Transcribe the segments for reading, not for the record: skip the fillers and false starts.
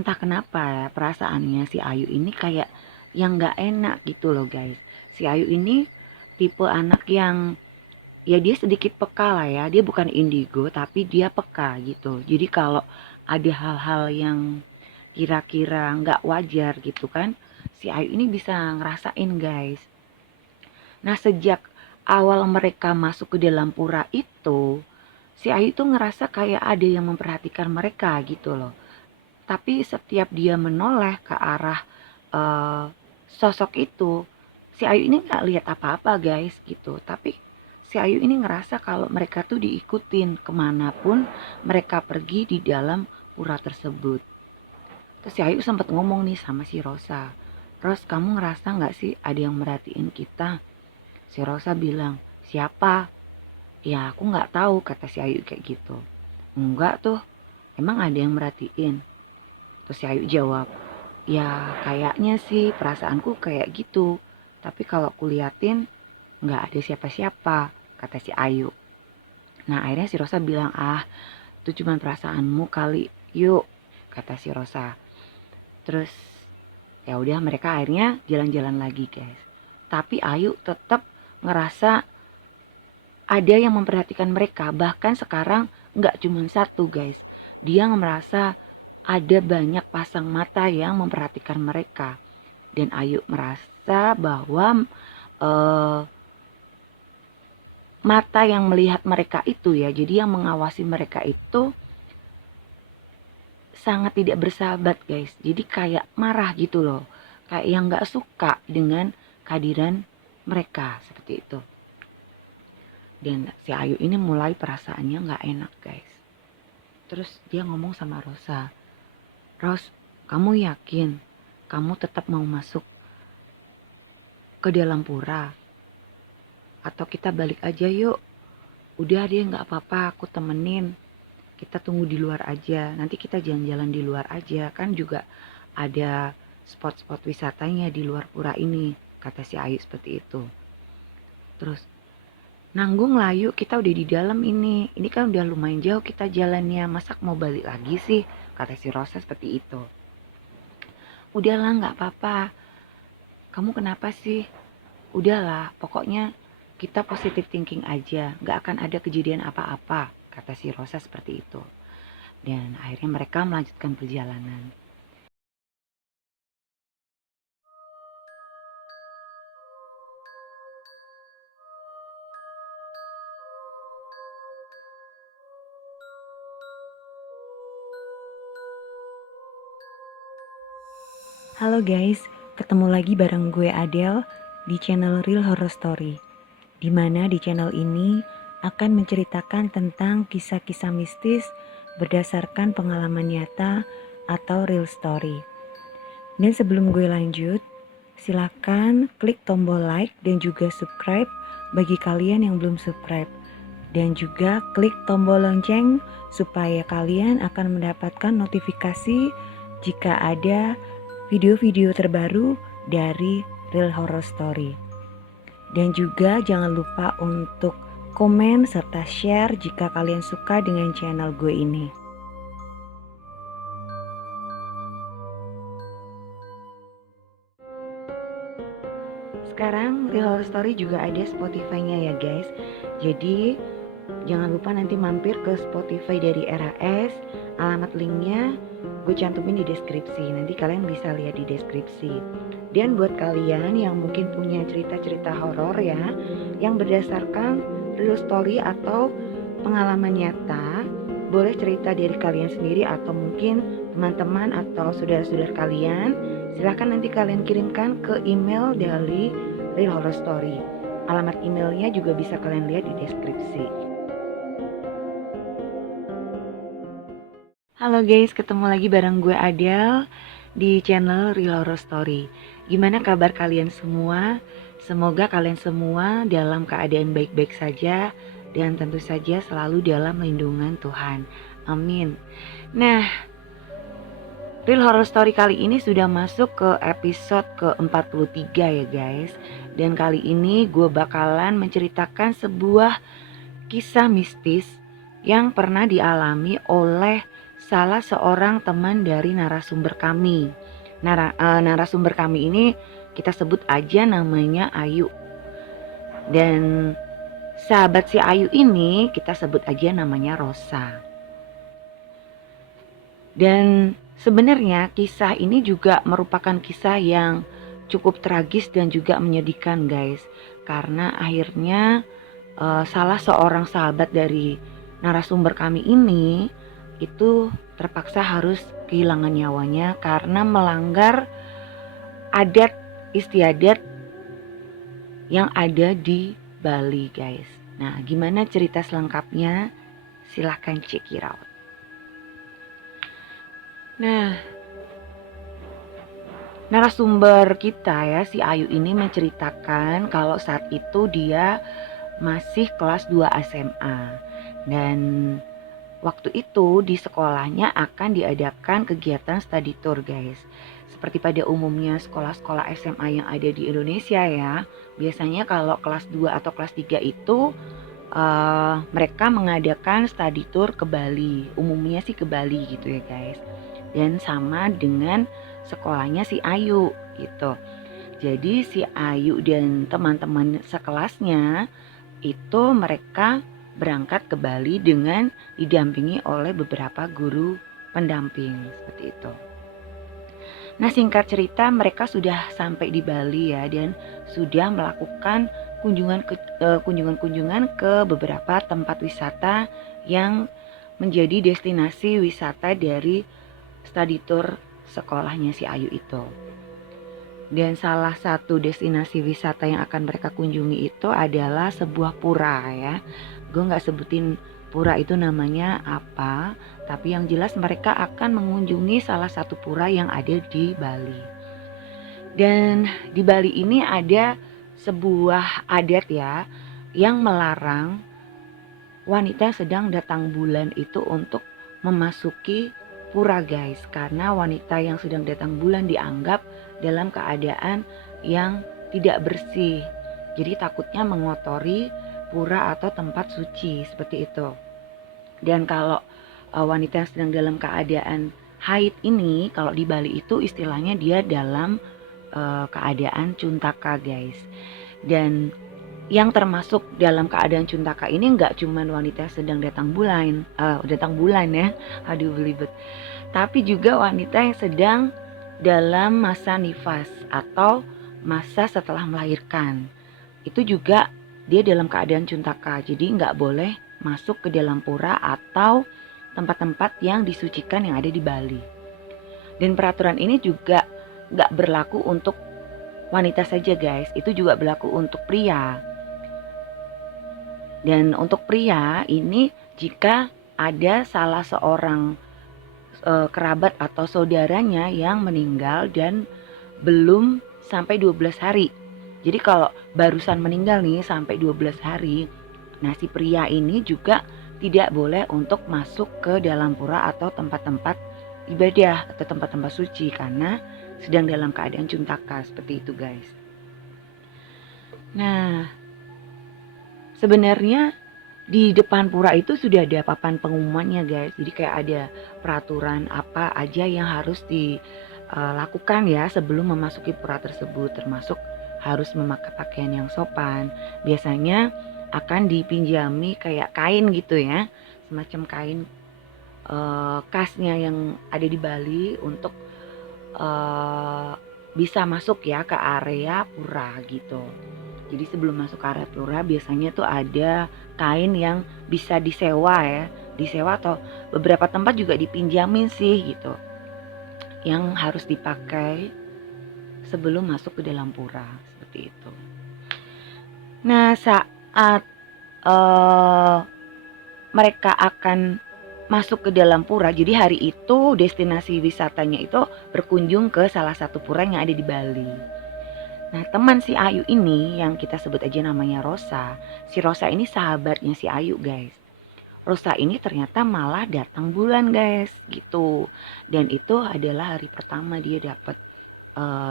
entah kenapa ya, perasaannya si Ayu ini kayak yang nggak enak gitu loh guys. Si Ayu ini tipe anak yang ya dia sedikit peka lah ya. Dia bukan indigo tapi dia peka gitu. Jadi kalau ada hal-hal yang kira-kira nggak wajar gitu kan, si Ayu ini bisa ngerasain guys. Nah sejak awal mereka masuk ke dalam pura itu, si Ayu tuh ngerasa kayak ada yang memperhatikan mereka gitu loh. Tapi setiap dia menoleh ke arah eh, sosok itu, si Ayu ini nggak lihat apa-apa guys gitu. Tapi si Ayu ini ngerasa kalau mereka tuh diikutin kemanapun mereka pergi di dalam pura tersebut. Terus si Ayu sempat ngomong nih sama si Rosa. Ros, kamu ngerasa nggak sih ada yang merhatiin kita? Si Rosa bilang, siapa? Ya aku nggak tahu, kata si Ayu kayak gitu. Enggak tuh, emang ada yang merhatiin? Terus si Ayu jawab, ya kayaknya sih perasaanku kayak gitu. Tapi kalau kuliatin nggak ada siapa-siapa, kata si Ayu. Nah akhirnya si Rosa bilang, ah itu cuma perasaanmu kali, yuk, kata si Rosa. Terus ya udah mereka akhirnya jalan-jalan lagi guys. Tapi Ayu tetap ngerasa ada yang memperhatikan mereka. Bahkan sekarang nggak cuma satu guys. Dia merasa ada banyak pasang mata yang memperhatikan mereka. Dan Ayu merasa bahwa eh, mata yang melihat mereka itu ya, jadi yang mengawasi mereka itu sangat tidak bersahabat guys. Jadi kayak marah gitu loh. Kayak yang nggak suka dengan kehadiran mereka seperti itu. Dan si Ayu ini mulai perasaannya nggak enak guys. Terus dia ngomong sama Rosa, Ros, kamu yakin kamu tetap mau masuk ke dalam pura? Atau kita balik aja yuk? Udah deh nggak apa-apa, aku temenin. Kita tunggu di luar aja. Nanti kita jalan-jalan di luar aja. Kan juga ada spot-spot wisatanya di luar pura ini, kata si Ayu seperti itu. Terus, nanggung lah yuk, kita udah di dalam ini. Ini kan udah lumayan jauh kita jalannya. Masa mau balik lagi sih? Kata si Rosa seperti itu. Udahlah nggak apa-apa. Kamu kenapa sih? Udahlah, pokoknya kita positive thinking aja. Nggak akan ada kejadian apa-apa, kata si Rosa seperti itu. Dan akhirnya mereka melanjutkan perjalanan. Halo guys, ketemu lagi bareng gue Adele di channel Real Horror Story. Dimana di channel ini akan menceritakan tentang kisah-kisah mistis berdasarkan pengalaman nyata atau real story. Dan sebelum gue lanjut, silakan klik tombol like dan juga subscribe bagi kalian yang belum subscribe. Dan juga klik tombol lonceng supaya kalian akan mendapatkan notifikasi jika ada video-video terbaru dari Real Horror Story. Dan juga jangan lupa untuk komen serta share jika kalian suka dengan channel gue ini. Sekarang Real Horror Story juga ada Spotify-nya ya guys. Jadi jangan lupa nanti mampir ke Spotify dari RHS. Alamat linknya gue cantumin di deskripsi. Nanti kalian bisa lihat di deskripsi. Dan buat kalian yang mungkin punya cerita-cerita horor ya, yang berdasarkan real story atau pengalaman nyata, boleh cerita dari kalian sendiri atau mungkin teman-teman atau saudara-saudara kalian. Silahkan nanti kalian kirimkan ke email dari Real Horror Story. Alamat emailnya juga bisa kalian lihat di deskripsi. Halo guys, ketemu lagi bareng gue Adele di channel Real Horror Story. Gimana kabar kalian semua? Semoga kalian semua dalam keadaan baik-baik saja dan tentu saja selalu dalam lindungan Tuhan. Amin. Nah, Real Horror Story kali ini sudah masuk ke episode ke-43 ya guys. Dan kali ini gue bakalan menceritakan sebuah kisah mistis yang pernah dialami oleh salah seorang teman dari narasumber kami. Narasumber kami ini kita sebut aja namanya Ayu. Dan sahabat si Ayu ini kita sebut aja namanya Rosa. Dan sebenarnya kisah ini juga merupakan kisah yang cukup tragis dan juga menyedihkan guys. Karena akhirnya salah seorang sahabat dari narasumber kami ini itu terpaksa harus kehilangan nyawanya karena melanggar adat istiadat yang ada di Bali guys. Nah, gimana cerita selengkapnya? Silahkan check it out. Nah, narasumber kita ya, si Ayu ini menceritakan kalau saat itu dia masih kelas 2 SMA. Dan waktu itu di sekolahnya akan diadakan kegiatan study tour guys. Seperti pada umumnya sekolah-sekolah SMA yang ada di Indonesia ya. Biasanya kalau kelas 2 atau kelas 3 itu mereka mengadakan study tour ke Bali. Umumnya sih ke Bali gitu ya guys. Dan sama dengan sekolahnya si Ayu gitu. Jadi si Ayu dan teman-teman sekelasnya itu mereka berangkat ke Bali dengan didampingi oleh beberapa guru pendamping seperti itu. Nah, singkat cerita mereka sudah sampai di Bali ya dan sudah melakukan kunjungan-kunjungan ke beberapa tempat wisata yang menjadi destinasi wisata dari study tour sekolahnya si Ayu itu. Dan salah satu destinasi wisata yang akan mereka kunjungi itu adalah sebuah pura ya. Gue gak sebutin pura itu namanya apa, tapi yang jelas mereka akan mengunjungi salah satu pura yang ada di Bali. Dan di Bali ini ada sebuah adat ya, yang melarang wanita yang sedang datang bulan itu untuk memasuki pura guys. Karena wanita yang sedang datang bulan dianggap dalam keadaan yang tidak bersih. Jadi takutnya mengotori pura atau tempat suci seperti itu. Dan kalau wanita yang sedang dalam keadaan haid ini, kalau di Bali itu istilahnya dia dalam keadaan cuntaka guys. Dan yang termasuk dalam keadaan cuntaka ini nggak cuma wanita yang sedang datang bulan ya, aduh belibet. Tapi juga wanita yang sedang dalam masa nifas atau masa setelah melahirkan. Itu juga dia dalam keadaan cuntaka, jadi nggak boleh masuk ke dalam pura atau tempat-tempat yang disucikan yang ada di Bali. Dan peraturan ini juga nggak berlaku untuk wanita saja guys, itu juga berlaku untuk pria. Dan untuk pria ini jika ada salah seorang kerabat atau saudaranya yang meninggal dan belum sampai 12 hari. Jadi kalau barusan meninggal nih sampai 12 hari, nah si pria ini juga tidak boleh untuk masuk ke dalam pura atau tempat-tempat ibadah atau tempat-tempat suci karena sedang dalam keadaan cuntaka seperti itu guys. Nah, sebenarnya di depan pura itu sudah ada papan pengumumannya guys. Jadi kayak ada peraturan apa aja yang harus dilakukan ya sebelum memasuki pura tersebut. Termasuk harus memakai pakaian yang sopan. Biasanya akan dipinjami kayak kain gitu ya. Semacam kain khasnya yang ada di Bali untuk bisa masuk ya ke area pura gitu. Jadi sebelum masuk ke area pura biasanya tuh ada kain yang bisa disewa ya. Disewa atau beberapa tempat juga dipinjamin sih gitu. Yang harus dipakai sebelum masuk ke dalam pura seperti itu. Nah saat mereka akan masuk ke dalam pura, jadi hari itu destinasi wisatanya itu berkunjung ke salah satu pura yang ada di Bali. Nah teman si Ayu ini yang kita sebut aja namanya Rosa. Si Rosa ini sahabatnya si Ayu guys. Rosa ini ternyata malah datang bulan guys gitu. Dan itu adalah hari pertama dia dapat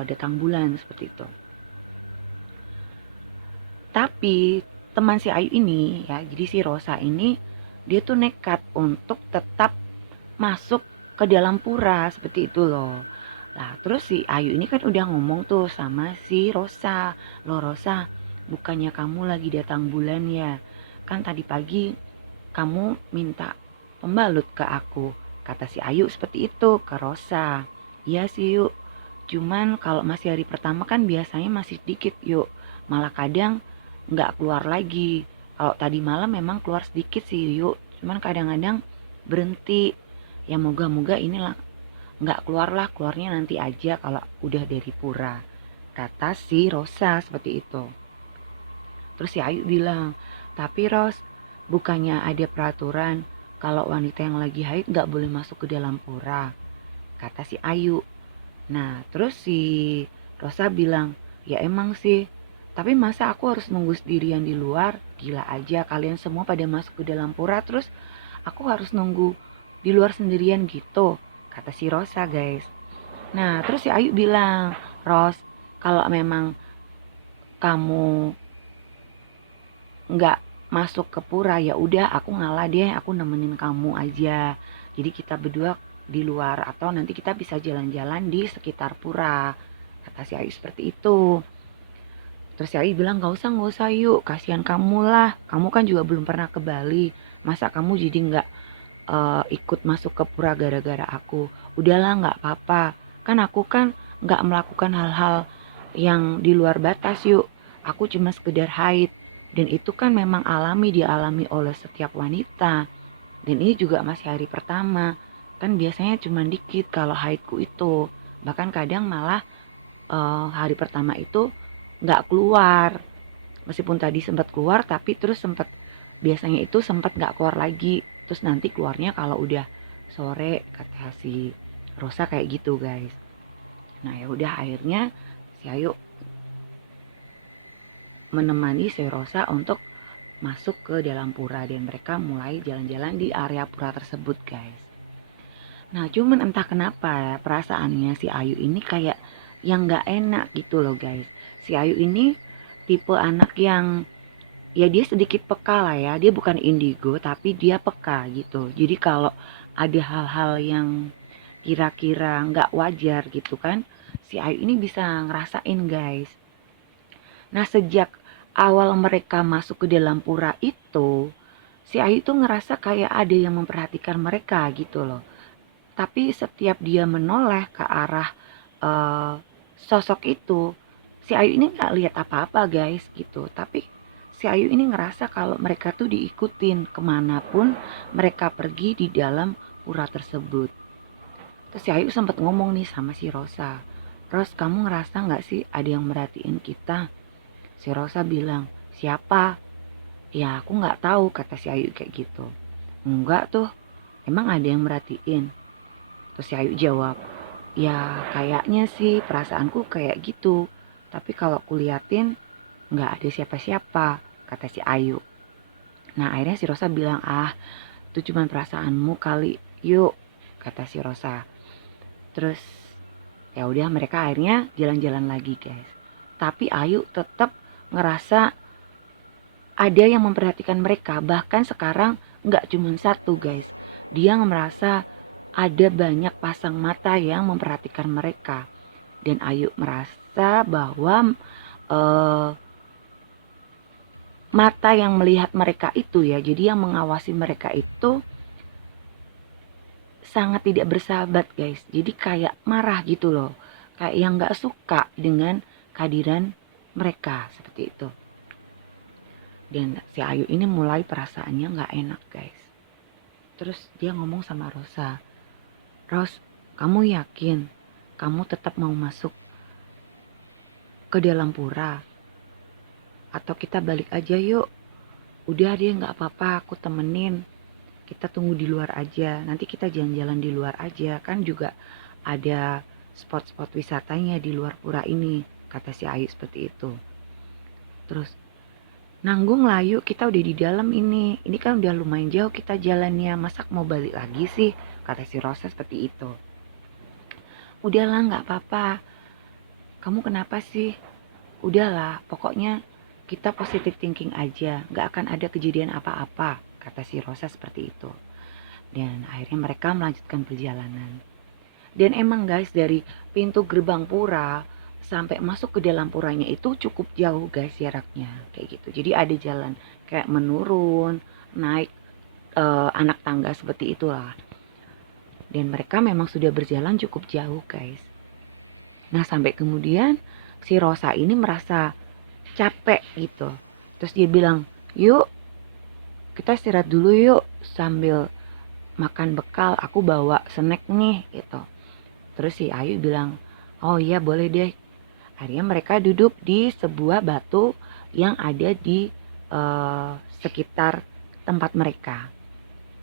datang bulan seperti itu. Tapi teman si Ayu ini ya, jadi si Rosa ini dia tuh nekat untuk tetap masuk ke dalam pura seperti itu loh. Nah, terus si Ayu ini kan udah ngomong tuh sama si Rosa. Loh Rosa, bukannya kamu lagi datang bulan ya? Kan tadi pagi kamu minta pembalut ke aku. Kata si Ayu seperti itu ke Rosa. Iya sih yuk, cuman kalau masih hari pertama kan biasanya masih sedikit yuk. Malah kadang nggak keluar lagi. Kalau tadi malam memang keluar sedikit sih yuk. Cuman kadang-kadang berhenti. Ya moga-moga inilah nggak keluar lah, keluarnya nanti aja kalau udah dari pura. Kata si Rosa seperti itu. Terus si Ayu bilang, tapi Ros, bukannya ada peraturan kalau wanita yang lagi haid nggak boleh masuk ke dalam pura. Kata si Ayu. Nah, terus si Rosa bilang, ya emang sih, tapi masa aku harus nunggu sendirian di luar? Gila aja, kalian semua pada masuk ke dalam pura, terus aku harus nunggu di luar sendirian gitu. Kata si Rosa, guys. Nah, terus si Ayu bilang, Ros, kalau memang kamu nggak masuk ke pura, ya udah aku ngalah deh, aku nemenin kamu aja. Jadi kita berdua di luar atau nanti kita bisa jalan-jalan di sekitar pura. Kata si Ayu seperti itu. Terus si Ayu bilang nggak usah yuk, kasihan kamu lah. Kamu kan juga belum pernah ke Bali. Masa kamu jadi nggak ikut masuk ke pura gara-gara aku? Udahlah nggak apa-apa. Kan aku kan nggak melakukan hal-hal yang di luar batas yuk. Aku cuma sekedar haid. Dan itu kan memang alami dialami oleh setiap wanita. Dan ini juga masih hari pertama. Kan biasanya cuma dikit kalau haidku itu. Bahkan kadang malah hari pertama itu nggak keluar. Meskipun tadi sempat keluar, tapi terus sempat biasanya itu sempat nggak keluar lagi. Terus nanti keluarnya kalau udah sore, kata si Rosa kayak gitu guys. Nah ya udah akhirnya si Ayu menemani si Rosa untuk masuk ke dalam pura dan mereka mulai jalan-jalan di area pura tersebut guys. Nah cuman entah kenapa ya, perasaannya si Ayu ini kayak yang nggak enak gitu loh guys. Si Ayu ini tipe anak yang ya dia sedikit peka lah ya. Dia bukan indigo tapi dia peka gitu. Jadi kalau ada hal-hal yang kira-kira nggak wajar gitu kan, si Ayu ini bisa ngerasain guys. Nah sejak awal mereka masuk ke dalam pura itu, si Ayu tuh ngerasa kayak ada yang memperhatikan mereka gitu loh. Tapi setiap dia menoleh ke arah uh, sosok itu, si Ayu ini nggak lihat apa-apa guys gitu. Tapi si Ayu ini ngerasa kalau mereka tuh diikutin kemanapun mereka pergi di dalam pura tersebut. Terus si Ayu sempat ngomong nih sama si Rosa, Ros kamu ngerasa nggak sih ada yang merhatiin kita? Si Rosa bilang, siapa? Ya aku nggak tahu, kata si Ayu kayak gitu. Enggak tuh, emang ada yang merhatiin? Terus si Ayu jawab, ya kayaknya sih perasaanku kayak gitu. Tapi kalau kuliatin nggak ada siapa-siapa, kata si Ayu. Nah akhirnya si Rosa bilang, ah itu cuma perasaanmu kali, yuk, kata si Rosa. Terus ya udah mereka akhirnya jalan-jalan lagi guys. Tapi Ayu tetap ngerasa ada yang memperhatikan mereka. Bahkan sekarang nggak cuma satu guys. Dia merasa ada banyak pasang mata yang memperhatikan mereka. Dan Ayu merasa bahwa eh, mata yang melihat mereka itu ya, jadi yang mengawasi mereka itu sangat tidak bersahabat guys. Jadi kayak marah gitu loh. Kayak yang nggak suka dengan kehadiran mereka seperti itu. Dan si Ayu ini mulai perasaannya nggak enak guys. Terus dia ngomong sama Rosa, Ros, kamu yakin kamu tetap mau masuk ke dalam pura? Atau kita balik aja yuk? Udah deh nggak apa-apa, aku temenin. Kita tunggu di luar aja. Nanti kita jalan-jalan di luar aja. Kan juga ada spot-spot wisatanya di luar pura ini. Kata si Ayu seperti itu. Terus, nanggung lah yuk, kita udah di dalam ini. Ini kan udah lumayan jauh kita jalannya. Masa mau balik lagi sih? Kata si Rosa seperti itu. Udahlah nggak apa-apa. Kamu kenapa sih? Udahlah, pokoknya kita positive thinking aja. Nggak akan ada kejadian apa-apa. Kata si Rosa seperti itu. Dan akhirnya mereka melanjutkan perjalanan. Dan emang guys, dari pintu gerbang pura sampai masuk ke dalam puranya itu cukup jauh guys jaraknya kayak gitu. Jadi ada jalan kayak menurun, naik anak tangga seperti itulah. Dan mereka memang sudah berjalan cukup jauh guys. Nah sampai kemudian si Rosa ini merasa capek gitu. Terus dia bilang, yuk kita istirahat dulu yuk sambil makan bekal, aku bawa snack nih gitu. Terus si Ayu bilang, oh iya boleh deh. Akhirnya mereka duduk di sebuah batu yang ada di sekitar tempat mereka.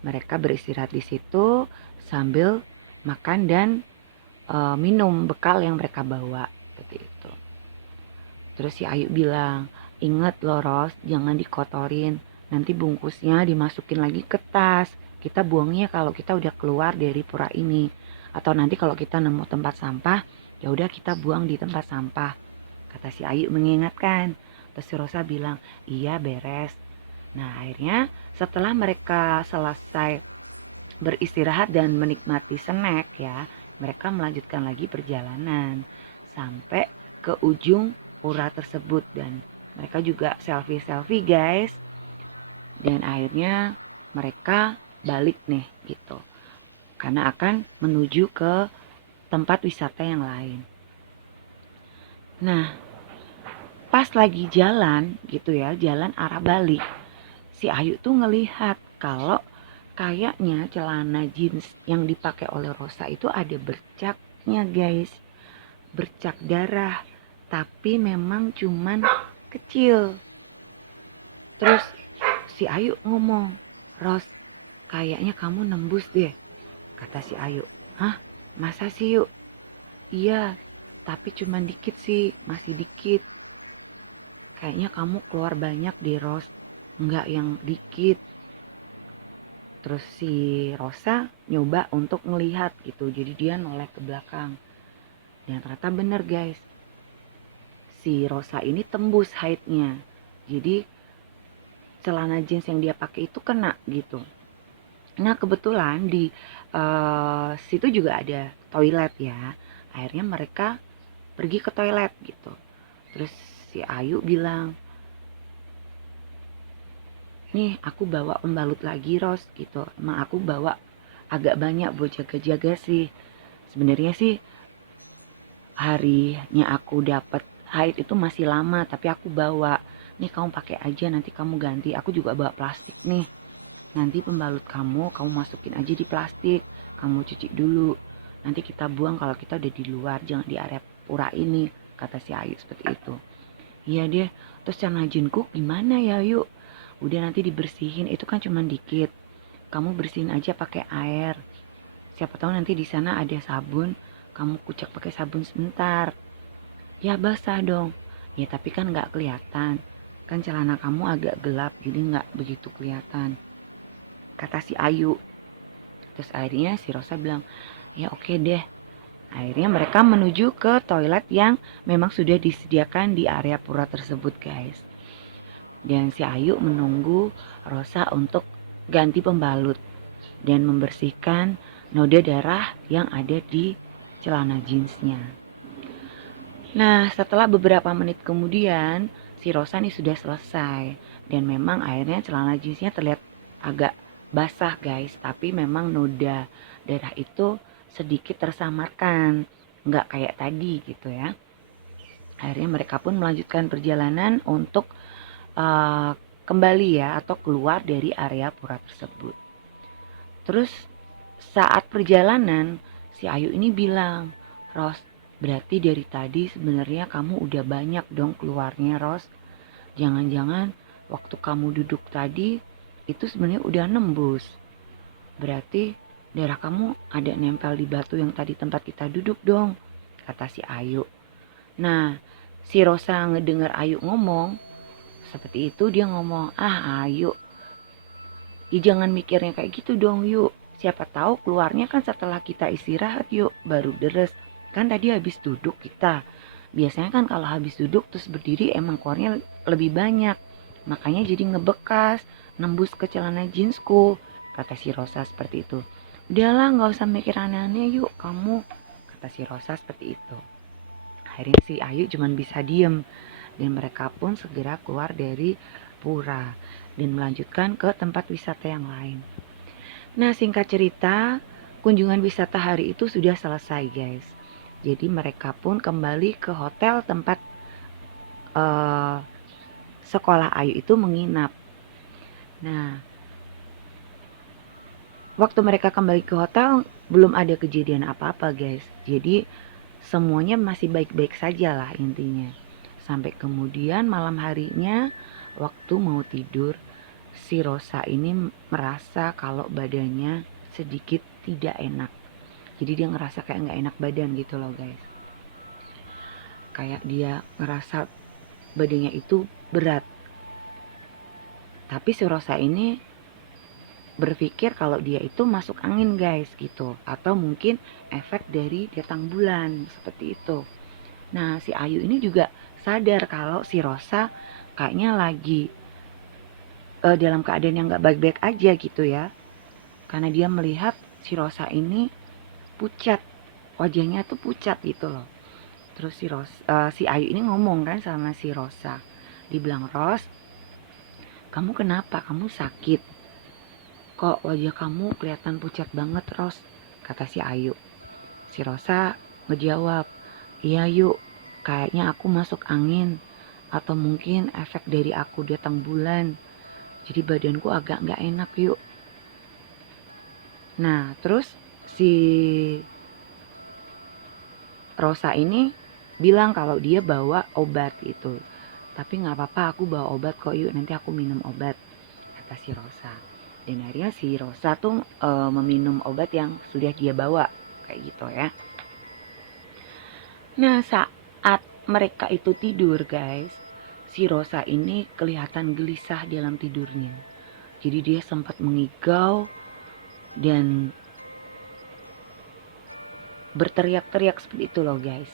Mereka beristirahat di situ sambil makan dan minum bekal yang mereka bawa seperti itu. Terus si Ayu bilang, inget loh Ros, jangan dikotorin. Nanti bungkusnya dimasukin lagi ke tas. Kita buangnya kalau kita udah keluar dari pura ini. Atau nanti kalau kita nemu tempat sampah, ya udah kita buang di tempat sampah. Kata si Ayu mengingatkan. Terus si Rosa bilang, iya beres. Nah akhirnya setelah mereka selesai beristirahat dan menikmati snack ya, mereka melanjutkan lagi perjalanan sampai ke ujung pura tersebut dan mereka juga selfie-selfie guys. Dan akhirnya mereka balik nih gitu. Karena akan menuju ke tempat wisata yang lain. Nah, pas lagi jalan gitu ya, jalan arah balik. Si Ayu tuh ngelihat kalau kayaknya celana jeans yang dipakai oleh Rosa itu ada bercaknya guys. Bercak darah. Tapi memang cuman kecil. Terus si Ayu ngomong, Ros, kayaknya kamu nembus deh. Kata si Ayu, hah? Masa sih yuk? Iya, tapi cuman dikit sih, masih dikit. Kayaknya kamu keluar banyak deh Ros, enggak yang dikit. Terus si Rosa nyoba untuk ngelihat gitu, jadi dia noleh ke belakang. Dan ternyata bener guys, si Rosa ini tembus haidnya. Jadi celana jeans yang dia pakai itu kena gitu. Nah kebetulan di situ juga ada toilet ya. Akhirnya mereka pergi ke toilet gitu. Terus si Ayu bilang, nih aku bawa pembalut lagi Ros gitu. Emang aku bawa agak banyak buat jaga-jaga sih. Sebenarnya sih harinya aku dapat haid itu masih lama, tapi aku bawa. Nih kamu pakai aja, nanti kamu ganti. Aku juga bawa plastik nih. Nanti pembalut kamu masukin aja di plastik. Kamu cuci dulu. Nanti kita buang kalau kita udah di luar, jangan di area pura ini. Kata si Ayu seperti itu. Iya deh, terus celana jinku gimana ya yuk? Udah nanti dibersihin, itu kan cuma dikit. Kamu bersihin aja pakai air. Siapa tahu nanti di sana ada sabun, kamu kucek pakai sabun sebentar. Ya basah dong. Ya tapi kan nggak kelihatan. Kan celana kamu agak gelap, jadi nggak begitu kelihatan. Kata si Ayu. Terus akhirnya si Rosa bilang, ya oke deh. Akhirnya mereka menuju ke toilet yang memang sudah disediakan di area pura tersebut guys. Dan si Ayu menunggu Rosa untuk ganti pembalut dan membersihkan noda darah yang ada di celana jeansnya. Nah, setelah beberapa menit kemudian, si Rosa nih sudah selesai. Dan memang akhirnya celana jeansnya terlihat agak basah guys. Tapi memang noda darah itu sedikit tersamarkan. Nggak kayak tadi gitu ya. Akhirnya mereka pun melanjutkan perjalanan untuk kembali ya atau keluar dari area pura tersebut. Terus saat perjalanan si Ayu ini bilang, Ros, berarti dari tadi sebenarnya kamu udah banyak dong keluarnya Ros. Jangan-jangan waktu kamu duduk tadi itu sebenarnya udah nembus. Berarti darah kamu ada nempel di batu yang tadi tempat kita duduk dong, kata si Ayu. Nah, si Rosa ngedengar Ayu ngomong, seperti itu dia ngomong, ah Ayu, ya jangan mikirnya kayak gitu dong yuk. Siapa tahu keluarnya kan setelah kita istirahat yuk, baru deres. Kan tadi habis duduk kita. Biasanya kan kalau habis duduk terus berdiri emang keluarnya lebih banyak. Makanya jadi ngebekas, nembus ke celana jeansku, kata si Rosa seperti itu. Udahlah, nggak usah mikir aneh-aneh yuk kamu, kata si Rosa seperti itu. Akhirnya si Ayu cuma bisa diem, dan mereka pun segera keluar dari pura dan melanjutkan ke tempat wisata yang lain. Nah, singkat cerita, kunjungan wisata hari itu sudah selesai, guys. Jadi mereka pun kembali ke hotel tempat uh, sekolah Ayu itu menginap. Nah, waktu mereka kembali ke hotel belum ada kejadian apa-apa, guys. Jadi semuanya masih baik-baik saja lah intinya. Sampai kemudian malam harinya waktu mau tidur, si Rosa ini merasa kalau badannya sedikit tidak enak. Jadi dia ngerasa kayak nggak enak badan gitu loh, guys. Kayak dia ngerasa badannya itu berat. Tapi si Rosa ini berpikir kalau dia itu masuk angin, guys, gitu. Atau mungkin efek dari datang bulan, seperti itu. Nah, si Ayu ini juga sadar kalau si Rosa kayaknya lagi dalam keadaan yang gak baik-baik aja gitu ya. Karena dia melihat si Rosa ini pucat, wajahnya tuh pucat gitu loh. Terus si Ayu ini ngomong kan sama si Rosa. Dibilang, Ros, kamu kenapa? Kamu sakit? Kok wajah kamu kelihatan pucat banget, Ros? Kata si Ayu. Si Rosa ngejawab, iya yuk, kayaknya aku masuk angin. Atau mungkin efek dari aku datang bulan. Jadi badanku agak gak enak yuk. Nah, terus si Rosa ini bilang kalau dia bawa obat itu. Tapi gak apa-apa, aku bawa obat kok, yuk nanti aku minum obat, kata si Rosa. Dan akhirnya si Rosa tuh meminum obat yang sudah dia bawa, kayak gitu ya. Nah, saat mereka itu tidur, guys, si Rosa ini kelihatan gelisah dalam tidurnya. Jadi dia sempat mengigau dan berteriak-teriak seperti itu loh, guys.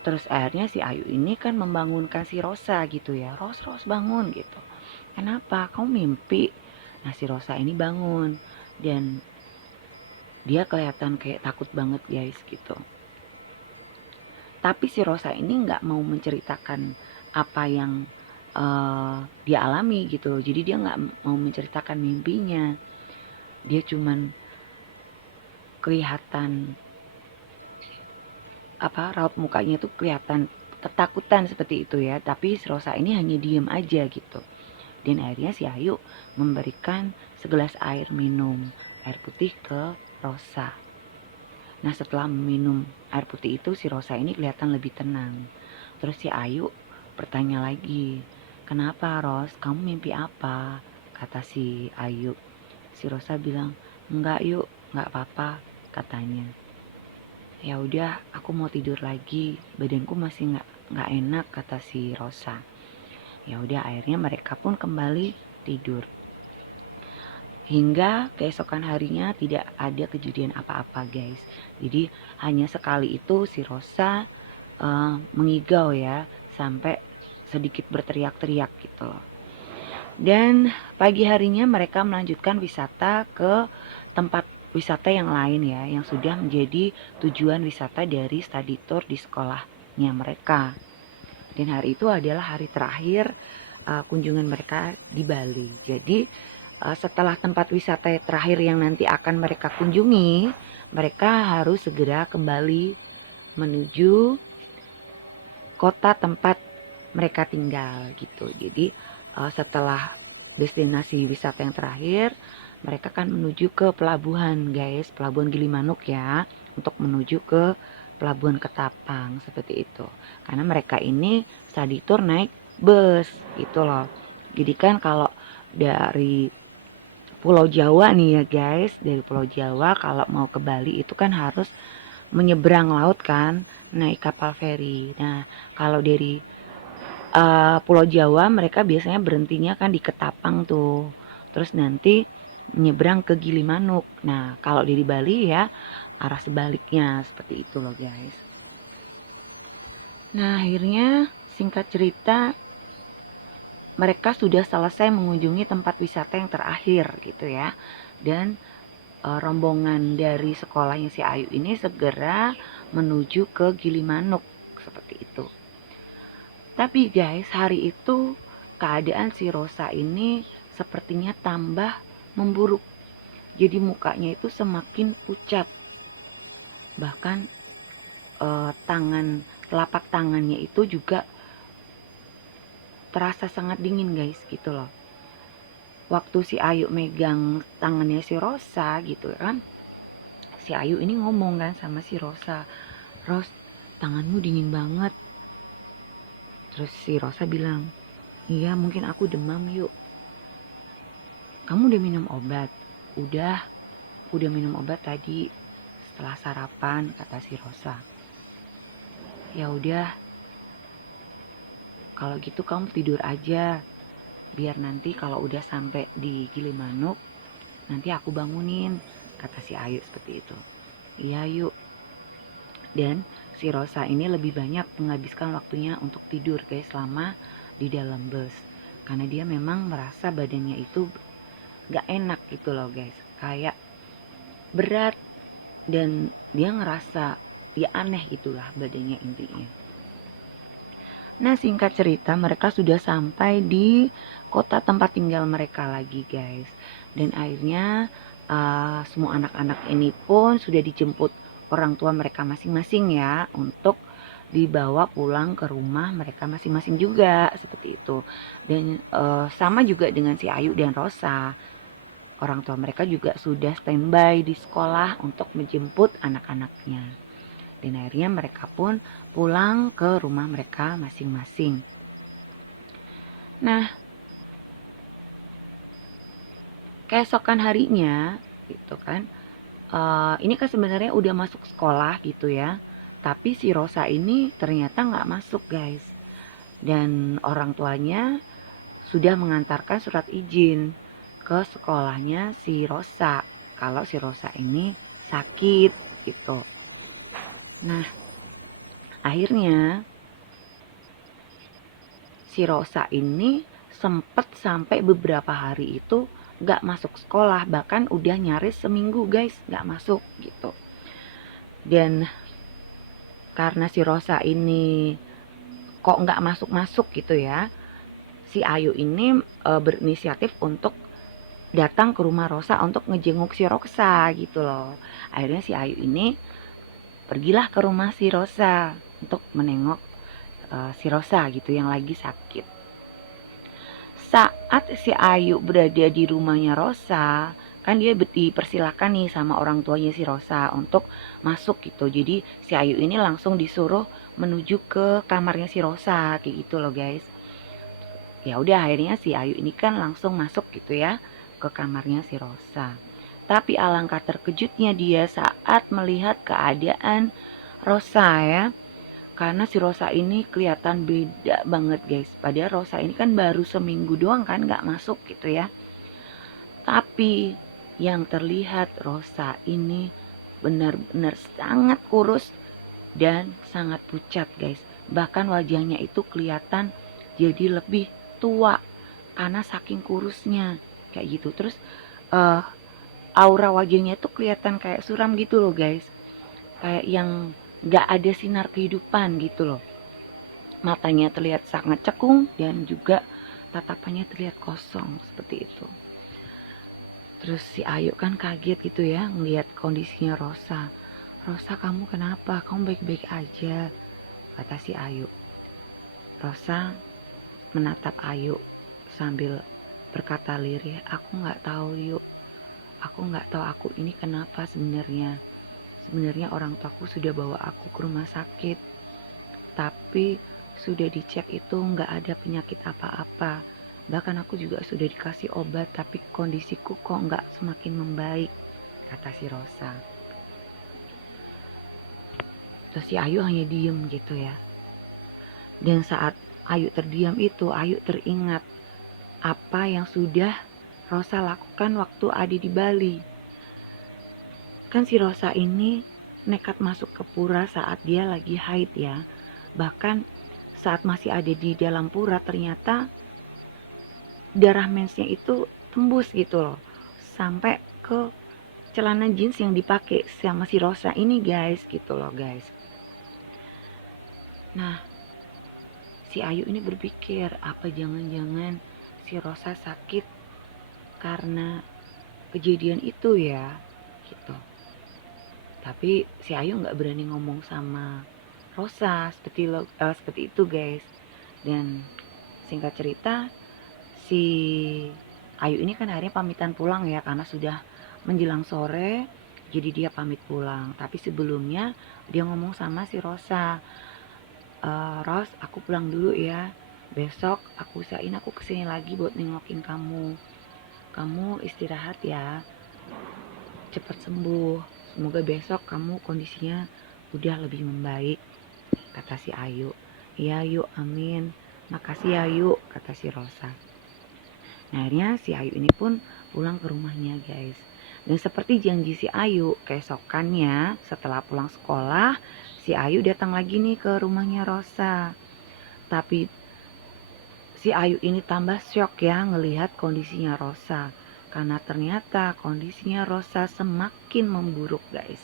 Terus akhirnya si Ayu ini kan membangunkan si Rosa gitu ya. Ros bangun gitu. Kenapa? Kamu mimpi? Nah, si Rosa ini bangun dan dia kelihatan kayak takut banget, guys, gitu. Tapi si Rosa ini nggak mau menceritakan apa yang dia alami gitu. Jadi dia nggak mau menceritakan mimpinya. Dia cuman kelihatan raut mukanya tuh kelihatan ketakutan seperti itu ya. Tapi si Rosa ini hanya diem aja gitu. Dan akhirnya si Ayu memberikan segelas air minum, air putih ke Rosa. Nah, setelah minum air putih itu si Rosa ini kelihatan lebih tenang. Terus si Ayu bertanya lagi, kenapa Ros? Kamu mimpi apa? Kata si Ayu. Si Rosa bilang, enggak yuk, enggak apa-apa, katanya. Ya udah, aku mau tidur lagi, badanku masih nggak enak, kata si Rosa. Ya udah, akhirnya mereka pun kembali tidur. Hingga keesokan harinya tidak ada kejadian apa-apa, guys. Jadi hanya sekali itu si Rosa mengigau ya, sampai sedikit berteriak-teriak gitu loh. Dan pagi harinya mereka melanjutkan wisata ke tempat wisata yang lain ya, yang sudah menjadi tujuan wisata dari study tour di sekolahnya mereka. Dan hari itu adalah hari terakhir kunjungan mereka di Bali. Jadi setelah tempat wisata terakhir yang nanti akan mereka kunjungi, mereka harus segera kembali menuju kota tempat mereka tinggal gitu. Jadi setelah destinasi wisata yang terakhir, mereka akan menuju ke pelabuhan, guys, pelabuhan Gilimanuk ya, untuk menuju ke pelabuhan Ketapang seperti itu. Karena mereka ini study tour naik bus gitu loh. Jadi kan kalau dari Pulau Jawa nih ya guys, dari Pulau Jawa kalau mau ke Bali itu kan harus menyeberang laut kan, naik kapal feri. Nah, kalau dari Pulau Jawa mereka biasanya berhentinya kan di Ketapang tuh. Terus nanti menyeberang ke Gilimanuk. Nah, kalau dari Bali ya arah sebaliknya seperti itu loh guys. Nah, akhirnya singkat cerita mereka sudah selesai mengunjungi tempat wisata yang terakhir gitu ya. Dan rombongan dari sekolahnya si Ayu ini segera menuju ke Gilimanuk seperti itu. Tapi guys, hari itu keadaan si Rosa ini sepertinya tambah memburuk. Jadi mukanya itu semakin pucat. Bahkan telapak tangannya itu juga terasa sangat dingin guys gitu loh. Waktu si Ayu megang tangannya si Rosa gitu kan, si Ayu ini ngomong kan sama si Rosa, "Ros, tanganmu dingin banget." Terus si Rosa bilang, "Iya, mungkin aku demam yuk." "Kamu udah minum obat?" Udah minum obat tadi setelah sarapan," kata si Rosa. "Ya udah, kalau gitu kamu tidur aja. Biar nanti kalau udah sampai di Gilimanuk, nanti aku bangunin," kata si Ayu seperti itu. "Iya yuk." Dan si Rosa ini lebih banyak menghabiskan waktunya untuk tidur guys selama di dalam bus. Karena dia memang merasa badannya itu gak enak gitu loh guys. Kayak berat dan dia ngerasa dia aneh itulah badannya intinya. Nah, singkat cerita mereka sudah sampai di kota tempat tinggal mereka lagi guys. Dan akhirnya semua anak-anak ini pun sudah dijemput orang tua mereka masing-masing ya, untuk dibawa pulang ke rumah mereka masing-masing juga seperti itu. Dan sama juga dengan si Ayu dan Rosa, orang tua mereka juga sudah standby di sekolah untuk menjemput anak-anaknya. Dan akhirnya mereka pun pulang ke rumah mereka masing-masing. Nah, keesokan harinya gitu kan, ini kan sebenarnya udah masuk sekolah gitu ya, tapi si Rosa ini ternyata nggak masuk guys. Dan orang tuanya sudah mengantarkan surat izin ke sekolahnya si Rosa, kalau si Rosa ini sakit gitu. Nah, akhirnya si Rosa ini sempet sampai beberapa hari itu gak masuk sekolah, bahkan udah nyaris seminggu guys gak masuk gitu. Dan karena si Rosa ini kok gak masuk-masuk gitu ya, si Ayu ini berinisiatif untuk datang ke rumah Rosa untuk ngejenguk si Rosa gitu loh. Akhirnya si Ayu ini pergilah ke rumah si Rosa untuk menengok si Rosa gitu yang lagi sakit. Saat si Ayu berada di rumahnya Rosa, kan dia dipersilakan nih sama orang tuanya si Rosa untuk masuk gitu. Jadi si Ayu ini langsung disuruh menuju ke kamarnya si Rosa kayak gitu loh guys. Ya udah akhirnya si Ayu ini kan langsung masuk gitu ya ke kamarnya si Rosa. Tapi alangkah terkejutnya dia saat melihat keadaan Rosa ya. Karena si Rosa ini kelihatan beda banget guys. Padahal Rosa ini kan baru seminggu doang kan gak masuk gitu ya. Tapi yang terlihat Rosa ini benar-benar sangat kurus dan sangat pucat guys. Bahkan wajahnya itu kelihatan jadi lebih tua karena saking kurusnya kayak gitu. Terus aura wajahnya itu kelihatan kayak suram gitu loh guys. Kayak yang gak ada sinar kehidupan gitu loh. Matanya terlihat sangat cekung dan juga tatapannya terlihat kosong seperti itu. Terus si Ayu kan kaget gitu ya ngelihat kondisinya Rosa. "Rosa, kamu kenapa? Kamu baik-baik aja?" kata si Ayu. Rosa menatap Ayu sambil berkata lirih, "Aku nggak tahu Yuk. Aku nggak tahu aku ini kenapa sebenarnya. Sebenarnya orang tuaku sudah bawa aku ke rumah sakit. Tapi sudah dicek itu nggak ada penyakit apa-apa. Bahkan aku juga sudah dikasih obat, tapi kondisiku kok nggak semakin membaik," kata si Rosa. Terus si Ayu hanya diem gitu ya. Dan saat Ayu terdiam itu, Ayu teringat apa yang sudah Rosa lakukan waktu ada di Bali. Kan si Rosa ini nekat masuk ke pura saat dia lagi haid ya. Bahkan saat masih ada di dalam pura ternyata darah mensnya itu tembus gitu loh, sampai ke celana jeans yang dipakai sama si Rosa ini guys, gitu loh guys. Nah, si Ayu ini berpikir, apa jangan-jangan si Rosa sakit karena kejadian itu ya, gitu. Tapi si Ayu nggak berani ngomong sama Rosa seperti itu guys. Dan singkat cerita, si Ayu ini kan akhirnya pamitan pulang ya, karena sudah menjelang sore, jadi dia pamit pulang. Tapi sebelumnya dia ngomong sama si Rosa, Ros, aku pulang dulu ya, besok aku usahain aku kesini lagi buat nengokin kamu. Kamu istirahat ya, cepat sembuh, semoga besok kamu kondisinya udah lebih membaik, kata si Ayu. Iya yuk, amin, makasih ya yuk, kata si Rosa. Nah, akhirnya si Ayu ini pun pulang ke rumahnya guys. Dan seperti janji si Ayu, keesokannya setelah pulang sekolah, si Ayu datang lagi nih ke rumahnya Rosa. Tapi si Ayu ini tambah syok ya ngelihat kondisinya Rosa. Karena ternyata kondisinya Rosa semakin memburuk guys.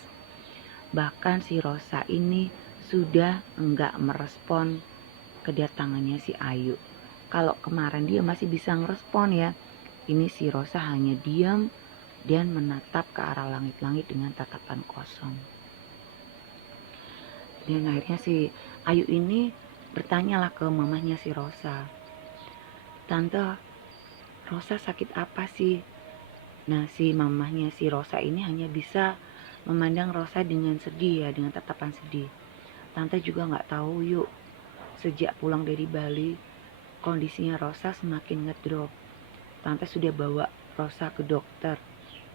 Bahkan si Rosa ini sudah enggak merespon kedatangannya si Ayu. Kalau kemarin dia masih bisa ngerespon ya, ini si Rosa hanya diam dan menatap ke arah langit-langit dengan tatapan kosong. Dan akhirnya si Ayu ini bertanyalah ke mamahnya si Rosa, Tante, Rosa sakit apa sih? Nah, si mamahnya si Rosa ini hanya bisa memandang Rosa dengan sedih ya, dengan tatapan sedih. Tante juga nggak tahu yuk, sejak pulang dari Bali, kondisinya Rosa semakin ngedrop. Tante sudah bawa Rosa ke dokter,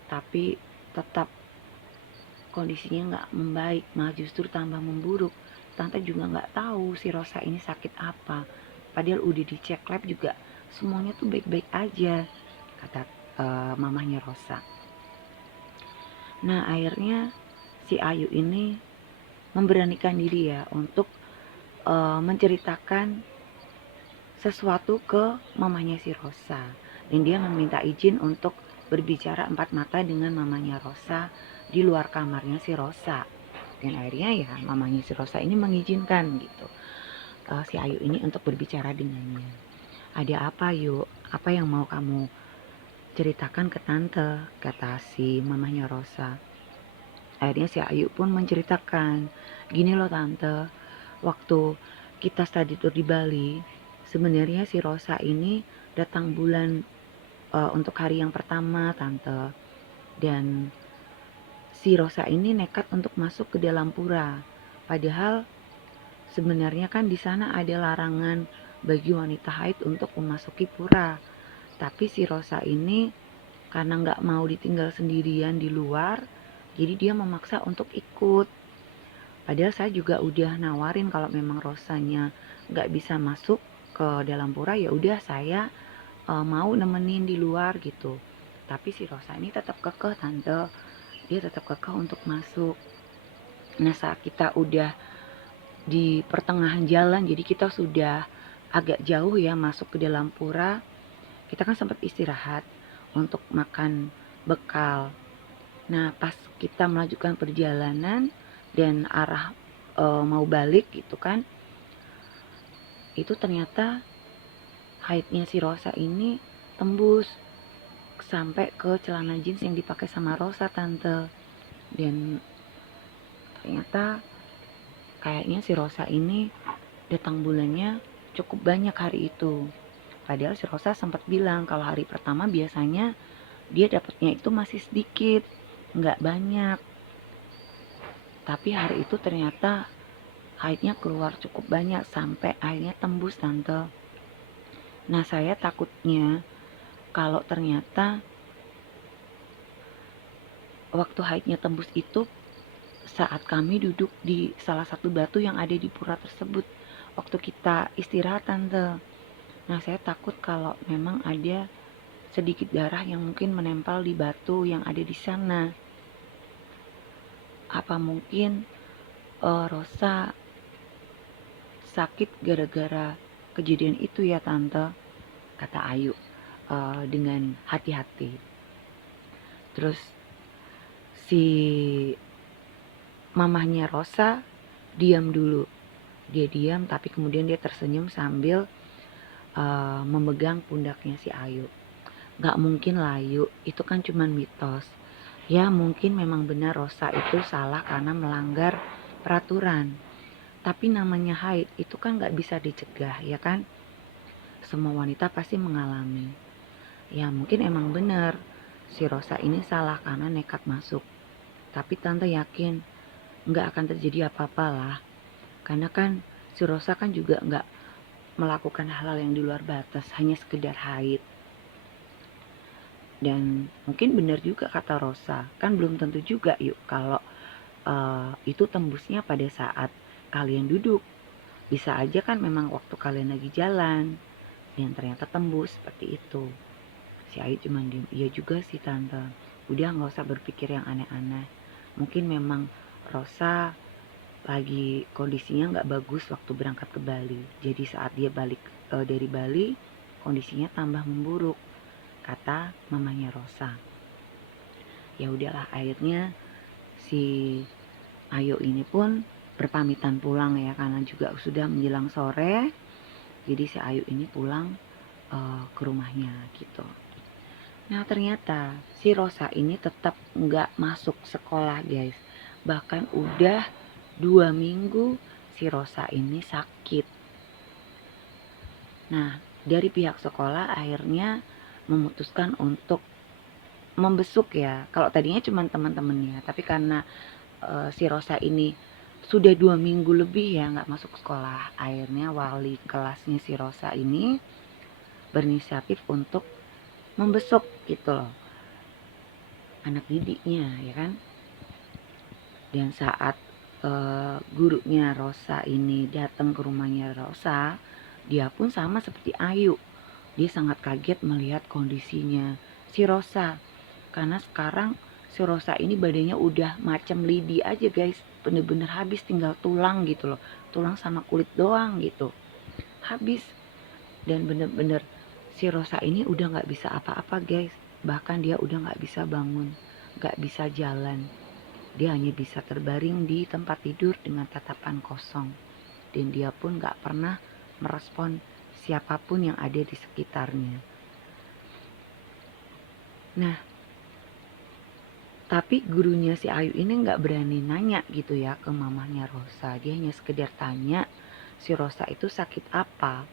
tapi tetap kondisinya nggak membaik, malah justru tambah memburuk. Tante juga nggak tahu si Rosa ini sakit apa. Padahal udah dicek lab juga semuanya tuh baik-baik aja, kata mamahnya Rosa. Nah, akhirnya si Ayu ini memberanikan diri ya untuk menceritakan sesuatu ke mamanya si Rosa. Dan dia meminta izin untuk berbicara empat mata dengan mamanya Rosa di luar kamarnya si Rosa. Dan akhirnya ya mamanya si Rosa ini mengizinkan gitu si Ayu ini untuk berbicara dengannya. Ada apa yuk? Apa yang mau kamu ceritakan ke tante? Kata si mamanya Rosa. Akhirnya si Ayu pun menceritakan, gini loh tante, waktu kita study tour di Bali, sebenarnya si Rosa ini datang bulan untuk hari yang pertama tante. Dan si Rosa ini nekat untuk masuk ke dalam pura. Padahal sebenarnya kan di sana ada larangan bagi wanita haid untuk memasuki pura. Tapi si Rosa ini karena nggak mau ditinggal sendirian di luar, jadi dia memaksa untuk ikut. Padahal saya juga udah nawarin kalau memang Rosanya nggak bisa masuk ke dalam pura, ya udah saya mau nemenin di luar gitu. Tapi si Rosa ini tetap kekeh tante, dia tetap kekeh untuk masuk. Nah, saat kita udah di pertengahan jalan, jadi kita sudah agak jauh ya masuk ke dalam pura, kita kan sempat istirahat untuk makan bekal. Nah, pas kita melanjutkan perjalanan dan arah mau balik gitu kan, itu ternyata haidnya si Rosa ini tembus sampai ke celana jeans yang dipakai sama Rosa tante. Dan ternyata kayaknya si Rosa ini datang bulannya cukup banyak hari itu. Padahal si Rosa sempat bilang kalau hari pertama biasanya dia dapatnya itu masih sedikit, nggak banyak. Tapi hari itu ternyata haidnya keluar cukup banyak sampai akhirnya tembus tante. Nah, saya takutnya kalau ternyata waktu haidnya tembus itu saat kami duduk di salah satu batu yang ada di pura tersebut waktu kita istirahat tante. Nah, saya takut kalau memang ada sedikit darah yang mungkin menempel di batu yang ada di sana. Apa mungkin Rosa sakit gara-gara kejadian itu ya tante, kata Ayu. dengan hati-hati. Terus si mamahnya Rosa diam dulu. Dia diam tapi kemudian dia tersenyum sambil memegang pundaknya si Ayu. Gak mungkin lah Ayu, itu kan cuman mitos. Ya mungkin memang benar Rosa itu salah karena melanggar peraturan. Tapi namanya haid itu kan gak bisa dicegah ya kan. Semua wanita pasti mengalami. Ya mungkin emang benar si Rosa ini salah karena nekat masuk. Tapi tante yakin gak akan terjadi apa-apa lah. Karena kan si Rosa kan juga gak melakukan hal-hal yang di luar batas, hanya sekedar haid. Dan mungkin benar juga kata Rosa, kan belum tentu juga yuk kalau itu tembusnya pada saat kalian duduk. Bisa aja kan memang waktu kalian lagi jalan dan ternyata tembus seperti itu. Si Ayu cuma diem, iya juga sih tante, udah gak usah berpikir yang aneh-aneh. Mungkin memang Rosa lagi kondisinya gak bagus waktu berangkat ke Bali. Jadi saat dia balik dari Bali, kondisinya tambah memburuk, kata mamanya Rosa. Ya udahlah, akhirnya si Ayu ini pun berpamitan pulang ya, karena juga sudah menjelang sore. Jadi si Ayu ini pulang ke rumahnya gitu. Nah ternyata si Rosa ini tetap nggak masuk sekolah guys. Bahkan udah 2 minggu si Rosa ini sakit. Nah dari pihak sekolah akhirnya memutuskan untuk membesuk ya. Kalau tadinya cuma teman-temannya, tapi karena si Rosa ini sudah 2 minggu lebih ya nggak masuk sekolah, akhirnya wali kelasnya si Rosa ini berinisiatif untuk membesuk gitu loh anak didiknya ya kan. Dan saat gurunya Rosa ini datang ke rumahnya Rosa, dia pun sama seperti Ayu, dia sangat kaget melihat kondisinya si Rosa. Karena sekarang si Rosa ini badannya udah macam lidi aja guys, bener-bener habis, tinggal tulang gitu loh, tulang sama kulit doang gitu, habis. Dan bener-bener si Rosa ini udah gak bisa apa-apa guys, bahkan dia udah gak bisa bangun, gak bisa jalan. Dia hanya bisa terbaring di tempat tidur dengan tatapan kosong. Dan dia pun gak pernah merespon siapapun yang ada di sekitarnya. Nah tapi gurunya si Ayu ini gak berani nanya gitu ya ke mamahnya Rosa. Dia hanya sekedar tanya si Rosa itu sakit apa,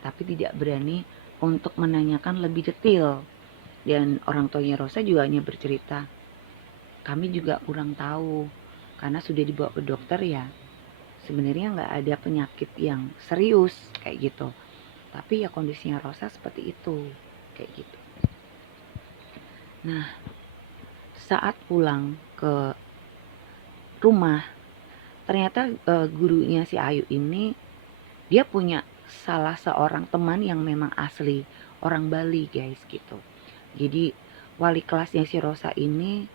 tapi tidak berani untuk menanyakan lebih detail. Dan orang tuanya Rosa juga hanya bercerita, kami juga kurang tahu karena sudah dibawa ke dokter ya, sebenarnya nggak ada penyakit yang serius kayak gitu, tapi ya kondisinya Rosa seperti itu kayak gitu. Nah saat pulang ke rumah ternyata gurunya si Ayu ini dia punya salah seorang teman yang memang asli orang Bali guys gitu. Jadi wali kelasnya si Rosa ini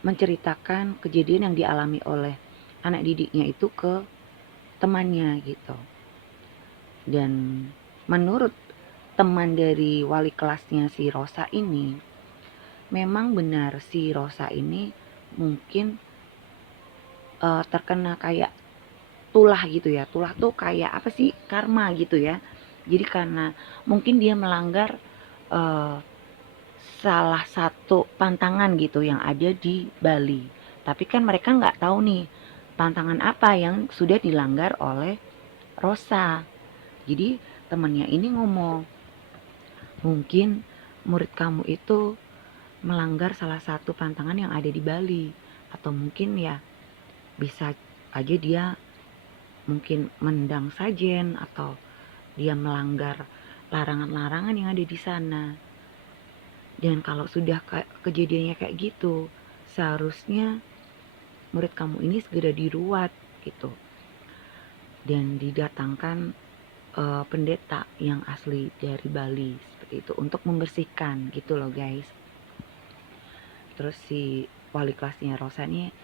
menceritakan kejadian yang dialami oleh anak didiknya itu ke temannya gitu. Dan menurut teman dari wali kelasnya si Rosa ini, memang benar si Rosa ini mungkin terkena kayak tulah gitu ya. Tulah tuh kayak apa sih, karma gitu ya. Jadi karena mungkin dia melanggar salah satu pantangan gitu yang ada di Bali. Tapi kan mereka nggak tahu nih pantangan apa yang sudah dilanggar oleh Rosa. Jadi temannya ini ngomong, mungkin murid kamu itu melanggar salah satu pantangan yang ada di Bali. Atau mungkin ya bisa aja dia mungkin mendang sajen atau dia melanggar larangan-larangan yang ada di sana. Dan kalau sudah kejadiannya kayak gitu, seharusnya murid kamu ini segera diruat gitu. Dan didatangkan pendeta yang asli dari Bali seperti itu untuk membersihkan gitu loh guys. Terus si wali kelasnya Rosa nih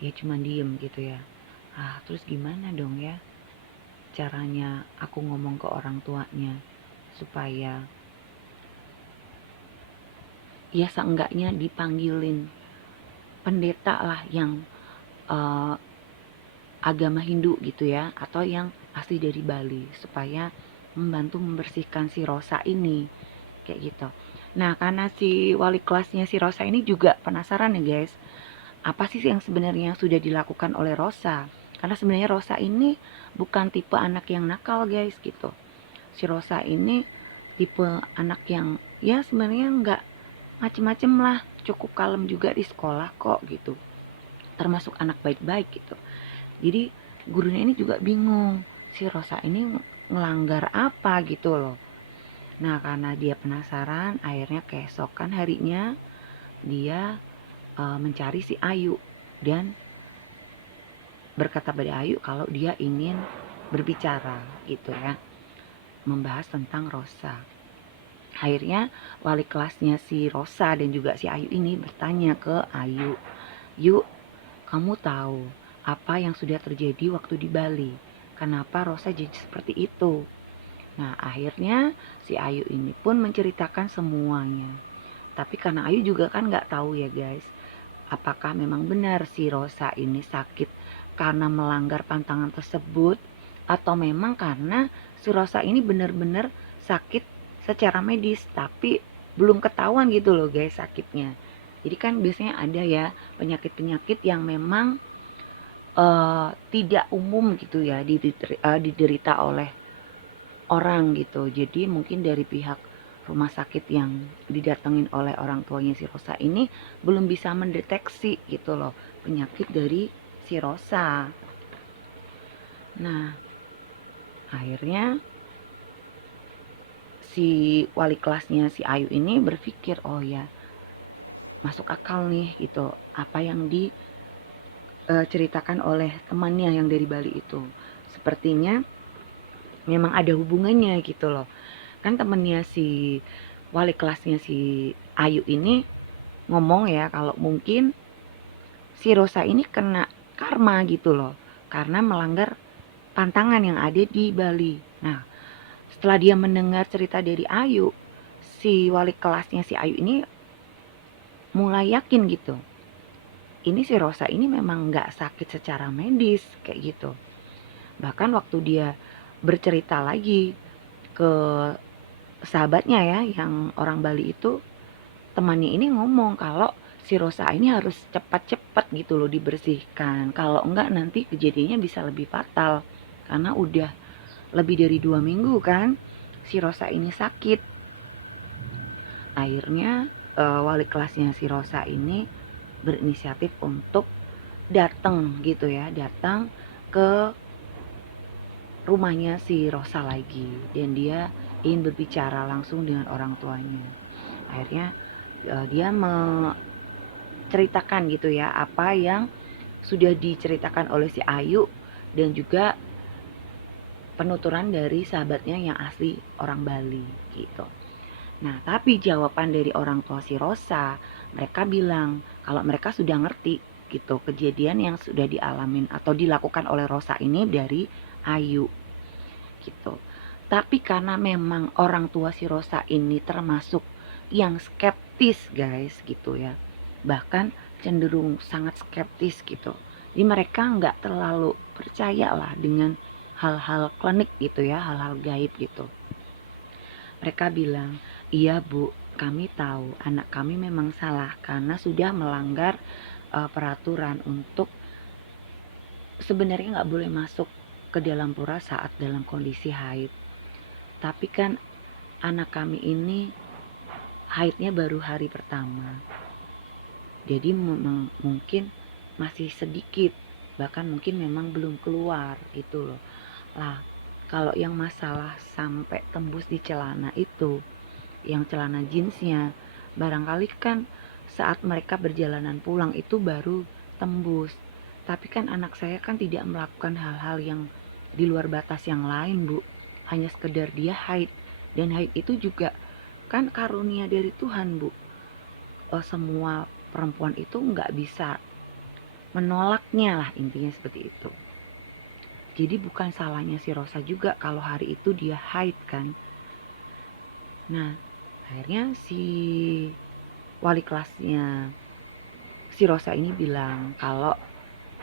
ya cuma diem gitu ya. Terus gimana dong ya caranya aku ngomong ke orang tuanya supaya ya seenggaknya dipanggilin pendeta lah yang uh, agama Hindu gitu ya, atau yang asli dari Bali, supaya membantu membersihkan si Rosa ini kayak gitu. Nah, karena si wali kelasnya si Rosa ini juga penasaran ya guys, apa sih yang sebenarnya sudah dilakukan oleh Rosa? Karena sebenarnya Rosa ini bukan tipe anak yang nakal guys gitu. Si Rosa ini tipe anak yang ya sebenarnya nggak macem-macem lah, cukup kalem juga di sekolah kok gitu. Termasuk anak baik-baik gitu. Jadi gurunya ini juga bingung, si Rosa ini ngelanggar apa gitu loh. Nah, karena dia penasaran, akhirnya keesokan harinya dia mencari si Ayu dan berkata pada Ayu kalau dia ingin berbicara gitu ya, membahas tentang Rosa. Akhirnya wali kelasnya si Rosa dan juga si Ayu ini bertanya ke Ayu, "Yuk, kamu tahu apa yang sudah terjadi waktu di Bali? Kenapa Rosa jadi seperti itu?" Nah, akhirnya si Ayu ini pun menceritakan semuanya. Tapi karena Ayu juga kan nggak tahu ya guys, apakah memang benar si Rosa ini sakit karena melanggar pantangan tersebut, atau memang karena si Rosa ini benar-benar sakit secara medis tapi belum ketahuan gitu loh guys sakitnya. Jadi kan biasanya ada ya penyakit-penyakit yang memang tidak umum gitu ya diderita oleh orang gitu. Jadi mungkin dari pihak rumah sakit yang didatengin oleh orang tuanya si Rosa ini belum bisa mendeteksi gitu loh penyakit dari si Rosa. Nah, akhirnya si wali kelasnya si Ayu ini berpikir, oh ya masuk akal nih gitu apa yang diceritakan oleh temannya yang dari Bali itu. Sepertinya memang ada hubungannya gitu loh. Kan temennya si wali kelasnya si Ayu ini ngomong ya kalau mungkin si Rosa ini kena karma gitu loh karena melanggar pantangan yang ada di Bali. Nah, setelah dia mendengar cerita dari Ayu, si wali kelasnya si Ayu ini mulai yakin gitu. Ini si Rosa ini memang nggak sakit secara medis kayak gitu. Bahkan waktu dia bercerita lagi ke sahabatnya ya yang orang Bali itu, temannya ini ngomong kalau si Rosa ini harus cepat-cepat gitu loh dibersihkan. Kalau enggak nanti kejadiannya bisa lebih fatal. Karena udah lebih dari 2 minggu kan si Rosa ini sakit. Akhirnya wali kelasnya si Rosa ini berinisiatif untuk datang gitu ya, datang ke rumahnya si Rosa lagi dan dia ingin berbicara langsung dengan orang tuanya. Akhirnya dia menceritakan gitu ya apa yang sudah diceritakan oleh si Ayu dan juga penuturan dari sahabatnya yang asli orang Bali gitu. Nah, tapi jawaban dari orang tua si Rosa, mereka bilang kalau mereka sudah ngerti gitu kejadian yang sudah dialamin atau dilakukan oleh Rosa ini dari Ayu gitu. Tapi karena memang orang tua si Rosa ini termasuk yang skeptis guys gitu ya. Bahkan cenderung sangat skeptis gitu. Jadi mereka nggak terlalu percaya lah dengan hal-hal klinik gitu ya, hal-hal gaib gitu. Mereka bilang, iya bu, kami tahu anak kami memang salah karena sudah melanggar peraturan untuk sebenarnya nggak boleh masuk ke dalam pura saat dalam kondisi haid. Tapi kan anak kami ini haidnya baru hari pertama. Jadi mungkin masih sedikit, bahkan mungkin memang belum keluar gitu loh. Lah, kalau yang masalah sampai tembus di celana itu, yang celana jeansnya, barangkali kan saat mereka berjalanan pulang itu baru tembus. Tapi kan anak saya kan tidak melakukan hal-hal yang di luar batas yang lain, Bu. Hanya sekedar dia haid. Dan haid itu juga kan karunia dari Tuhan, Bu. Semua perempuan itu nggak bisa menolaknya lah, intinya seperti itu. Jadi bukan salahnya si Rosa juga kalau hari itu dia haid kan. Nah, akhirnya si wali kelasnya si Rosa ini bilang kalau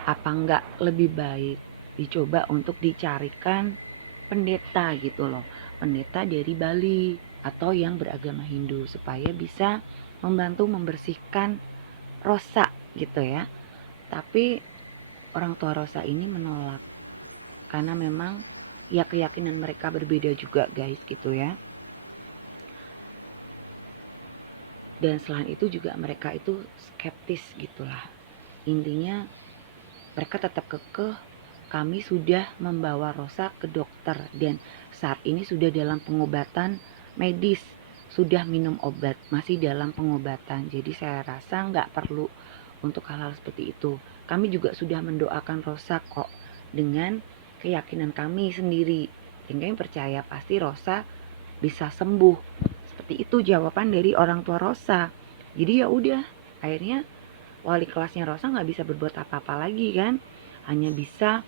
apa enggak lebih baik dicoba untuk dicarikan pendeta gitu loh, pendeta dari Bali atau yang beragama Hindu supaya bisa membantu membersihkan Rosa gitu ya. Tapi orang tua Rosa ini menolak karena memang ya keyakinan mereka berbeda juga guys gitu ya. Dan selain itu juga mereka itu skeptis gitulah. Intinya mereka tetap kekeh, kami sudah membawa Rosa ke dokter dan saat ini sudah dalam pengobatan medis, sudah minum obat, masih dalam pengobatan. Jadi saya rasa nggak perlu untuk hal-hal seperti itu. Kami juga sudah mendoakan Rosa kok dengan keyakinan kami sendiri. Dan kami percaya pasti Rosa bisa sembuh. Seperti itu jawaban dari orang tua Rosa. Jadi ya udah, akhirnya wali kelasnya Rosa nggak bisa berbuat apa-apa lagi kan, hanya bisa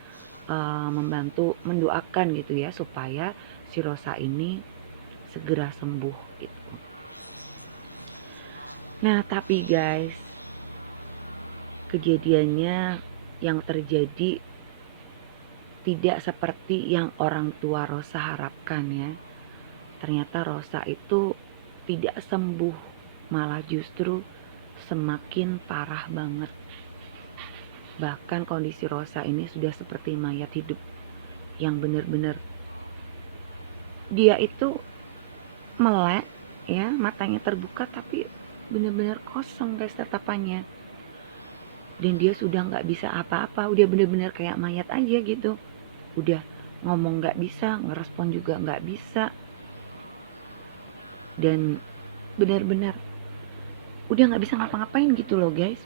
membantu mendoakan gitu ya supaya si Rosa ini segera sembuh gitu. Nah tapi guys, kejadiannya yang terjadi tidak seperti yang orang tua Rosa harapkan ya. Ternyata Rosa itu tidak sembuh, malah justru semakin parah banget. Bahkan kondisi Rosa ini sudah seperti mayat hidup yang benar-benar dia itu melek ya, matanya terbuka tapi benar-benar kosong guys tatapannya. Dan dia sudah nggak bisa apa-apa, udah benar-benar kayak mayat aja gitu. Udah ngomong nggak bisa, ngerespon juga nggak bisa. Dan benar-benar udah nggak bisa ngapa-ngapain gitu loh guys.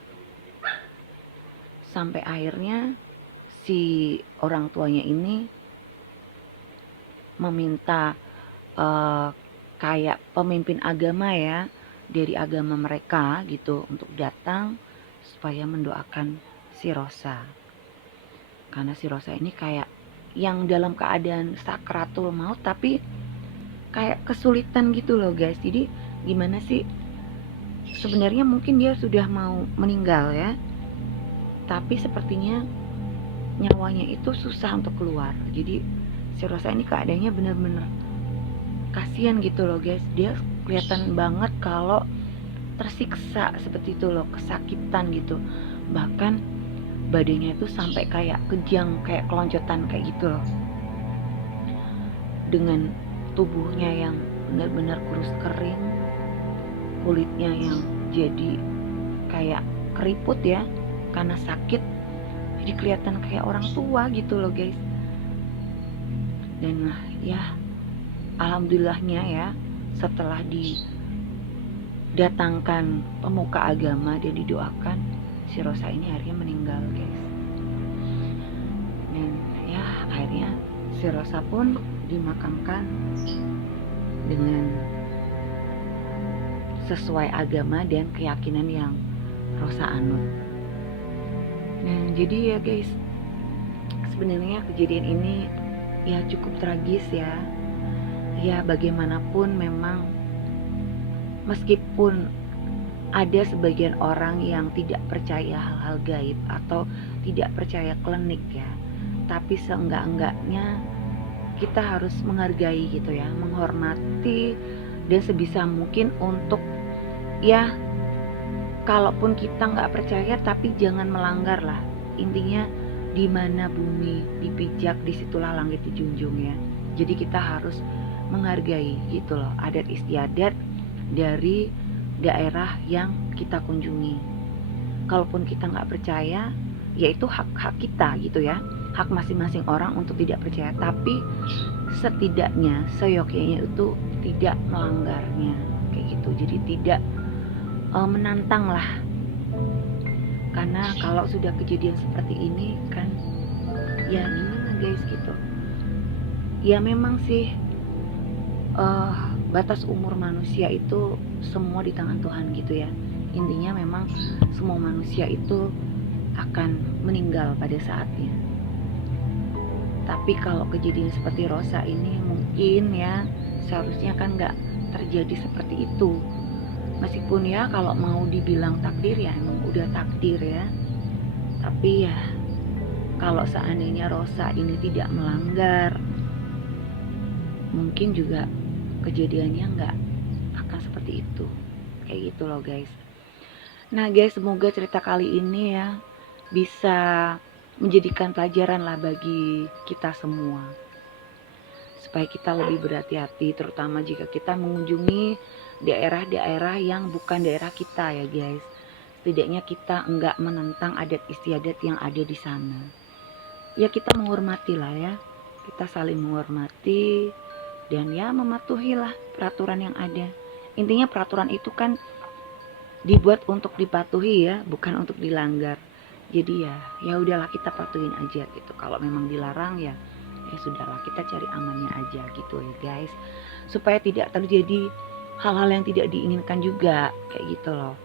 Sampai akhirnya si orang tuanya ini meminta kayak pemimpin agama ya dari agama mereka gitu untuk datang supaya mendoakan si Rosa. Karena si Rosa ini kayak yang dalam keadaan sakratul maut tapi kayak kesulitan gitu loh guys. Jadi gimana sih, sebenarnya mungkin dia sudah mau meninggal ya, tapi sepertinya nyawanya itu susah untuk keluar. Jadi si Rosa ini keadaannya bener-bener kasihan gitu loh guys. Dia kelihatan banget kalau tersiksa seperti itu loh, kesakitan gitu. Bahkan badannya itu sampai kayak kejang, kayak keloncotan kayak gitu loh. Dengan tubuhnya yang benar-benar kurus kering, kulitnya yang jadi kayak keriput ya karena sakit, jadi kelihatan kayak orang tua gitu loh guys. Dan ya alhamdulillahnya ya, setelah didatangkan pemuka agama dan didoakan, si Rosa ini akhirnya meninggal guys. Dan ya akhirnya si Rosa pun dimakamkan dengan sesuai agama dan keyakinan yang Rosa anut. Nah jadi ya guys, sebenarnya kejadian ini ya cukup tragis ya. Ya bagaimanapun memang meskipun ada sebagian orang yang tidak percaya hal-hal gaib atau tidak percaya klinik ya, tapi seenggak-enggaknya kita harus menghargai gitu ya, menghormati dan sebisa mungkin untuk ya kalaupun kita nggak percaya tapi jangan melanggar lah. Intinya di mana bumi dipijak disitulah langit dijunjung ya. Jadi kita harus menghargai gitu loh adat istiadat dari daerah yang kita kunjungi. Kalaupun kita nggak percaya, yaitu hak-hak kita gitu ya, hak masing-masing orang untuk tidak percaya, tapi setidaknya seyogyanya itu tidak melanggarnya kayak gitu. Jadi tidak menantang lah, karena kalau sudah kejadian seperti ini kan ya gimana guys gitu ya. Memang sih batas umur manusia itu semua di tangan Tuhan gitu ya. Intinya memang semua manusia itu akan meninggal pada saatnya. Tapi kalau kejadian seperti Rosa ini mungkin ya seharusnya kan nggak terjadi seperti itu. Meskipun ya kalau mau dibilang takdir ya emang udah takdir ya. Tapi ya kalau seandainya Rosa ini tidak melanggar, mungkin juga kejadiannya nggak akan seperti itu. Kayak gitu loh guys. Nah guys, semoga cerita kali ini ya bisa menjadikan pelajaran lah bagi kita semua, supaya kita lebih berhati-hati, terutama jika kita mengunjungi daerah-daerah yang bukan daerah kita ya guys. Setidaknya kita enggak menentang adat istiadat yang ada di sana. Ya kita menghormati lah ya, kita saling menghormati dan ya mematuhilah peraturan yang ada. Intinya peraturan itu kan dibuat untuk dipatuhi ya, bukan untuk dilanggar. Jadi ya udahlah kita patuhin aja gitu. Kalau memang dilarang ya sudahlah, kita cari amannya aja gitu ya guys, supaya tidak terjadi hal-hal yang tidak diinginkan juga kayak gitu loh.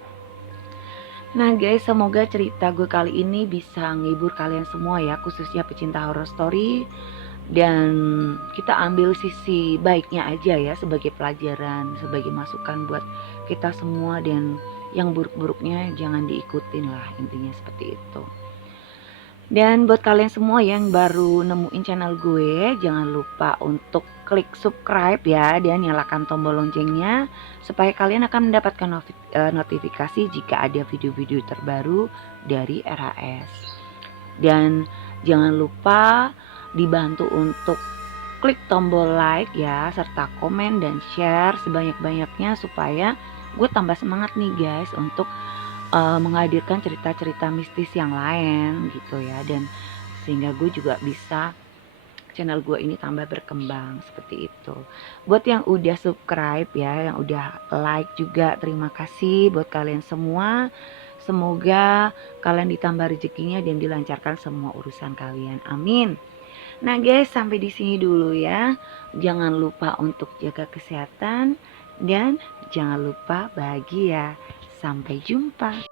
Nah guys, semoga cerita gue kali ini bisa menghibur kalian semua ya, khususnya pecinta horror story. Dan kita ambil sisi baiknya aja ya, sebagai pelajaran, sebagai masukan buat kita semua. Dan yang buruk-buruknya jangan diikutin lah, intinya seperti itu. Dan buat kalian semua yang baru nemuin channel gue, jangan lupa untuk klik subscribe ya, dan nyalakan tombol loncengnya supaya kalian akan mendapatkan notifikasi jika ada video-video terbaru dari RHS. Dan jangan lupa dibantu untuk klik tombol like ya, serta komen dan share sebanyak-banyaknya supaya gue tambah semangat nih guys untuk menghadirkan cerita-cerita mistis yang lain gitu ya, dan sehingga gue juga bisa channel gue ini tambah berkembang seperti itu. Buat yang udah subscribe ya, yang udah like juga, terima kasih buat kalian semua. Semoga kalian ditambah rezekinya dan dilancarkan semua urusan kalian, amin. Nah guys, sampai di sini dulu ya. Jangan lupa untuk jaga kesehatan dan jangan lupa bahagia. Sampai jumpa.